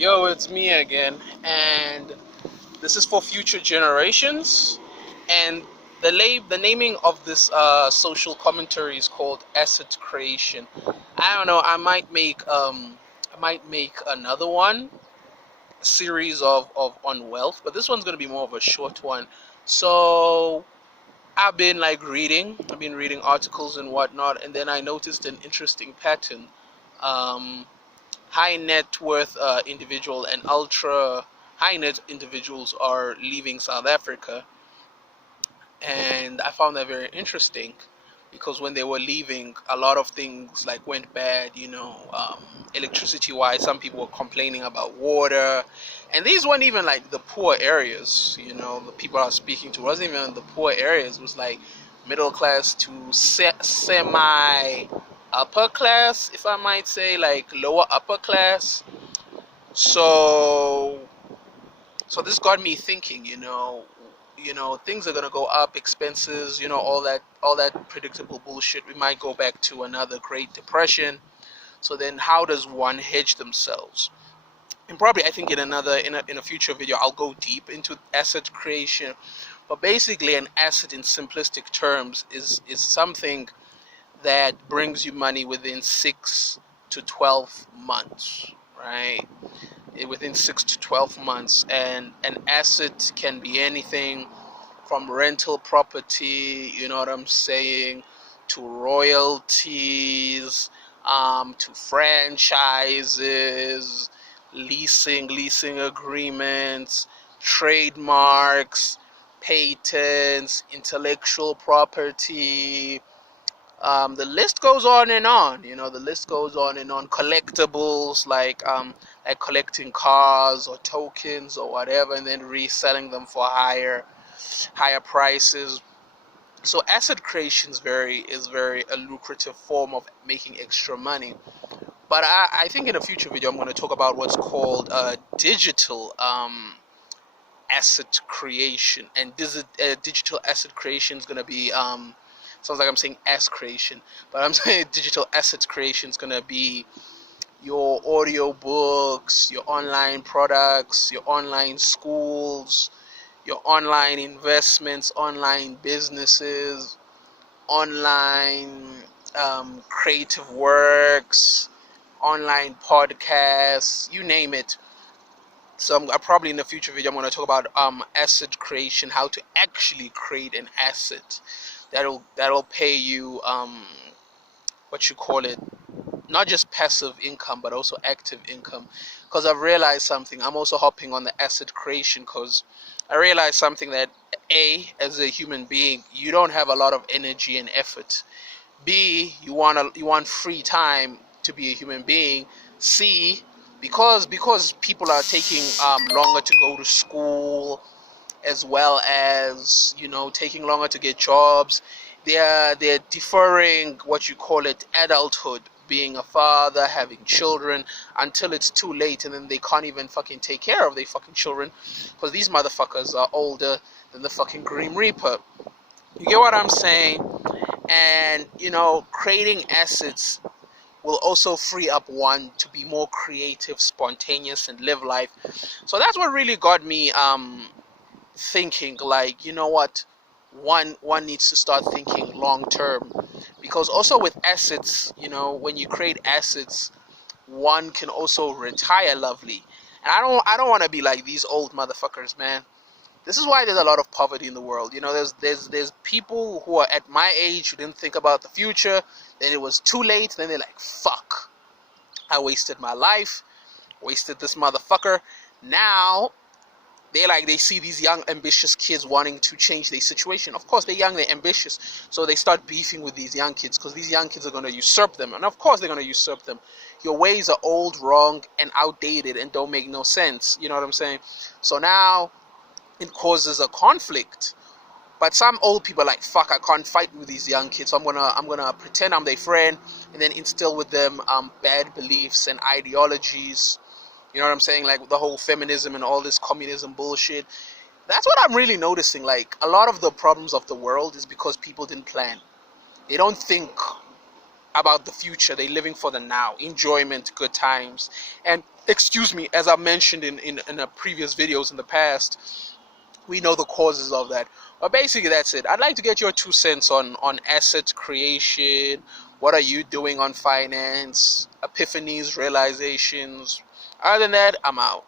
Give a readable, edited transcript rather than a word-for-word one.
Yo, it's me again, and this is for future generations. And the naming of this social commentary is called asset creation. I don't know. I might make another one, a series of on wealth, but this one's gonna be more of a short one. So I've been like reading. I've been reading articles and whatnot, and then I noticed an interesting pattern. Um, High net worth individual and ultra high net individuals are leaving South Africa, and I found that very interesting because when they were leaving, a lot of things like went bad. Electricity wise, some people were complaining about water, and these weren't even like the poor areas. The people I was speaking to wasn't even the poor areas. It was like middle class to semi upper class, if I might say, like lower upper class. So so this got me thinking. Things are gonna go up, expenses, all that predictable bullshit. We might go back to another Great Depression. So then, how does one hedge themselves? And probably, I think in a future video, I'll go deep into asset creation. But basically, an asset in simplistic terms is something that brings you money within 6 to 12 months, right? Within 6 to 12 months, and an asset can be anything from rental property, you know what I'm saying, to royalties, to franchises, leasing agreements, trademarks, patents, intellectual property. The list goes on and on. The list goes on and on. Collectibles like collecting cars or tokens or whatever, and then reselling them for higher prices. So asset creation is very a lucrative form of making extra money. But I think in a future video I'm going to talk about what's called digital asset creation, and this digital asset creation is going to be sounds like I'm saying ass creation, but I'm saying digital asset creation is going to be your audio books, your online products, your online schools, your online investments, online businesses, online creative works, online podcasts, you name it. So I'm probably in the future video I'm going to talk about asset creation, how to actually create an asset that'll pay you what you call it, not just passive income but also active income. Because I've realized something. I'm also hopping on the asset creation because I realized something, that as a human being, you don't have a lot of energy and effort. B, you want free time to be a human being. C, because people are taking longer to go to school, as well as taking longer to get jobs. They're deferring what you call it adulthood, being a father, having children, until it's too late, and then they can't even fucking take care of their fucking children because these motherfuckers are older than the fucking Grim Reaper. You get what I'm saying? And creating assets will also free up one to be more creative, spontaneous, and live life. So that's what really got me thinking, like, you know what, one needs to start thinking long term, because also with assets, when you create assets, one can also retire lovely. And I don't want to be like these old motherfuckers, man. This is why there's a lot of poverty in the world. There's people who are at my age who didn't think about the future. Then it was too late. Then they're like, fuck, I wasted my life, wasted this motherfucker. Now they see these young ambitious kids wanting to change their situation. Of course, they're young, they're ambitious, so they start beefing with these young kids because these young kids are going to usurp them. And of course they're going to usurp them. Your ways are old, wrong, and outdated and don't make no sense. You know what I'm saying? So now it causes a conflict. But some old people are like, fuck, I can't fight with these young kids, so I'm gonna pretend I'm their friend, and then instill with them bad beliefs and ideologies. You know what I'm saying? Like the whole feminism and all this communism bullshit. That's what I'm really noticing. Like, a lot of the problems of the world is because people didn't plan. They don't think about the future. They're living for the now, enjoyment, good times. And excuse me, as I mentioned in a previous videos in the past, we know the causes of that. But basically, that's it. I'd like to get your 2 cents on asset creation. What are you doing on finance? Epiphanies, realizations. Other than that, I'm out.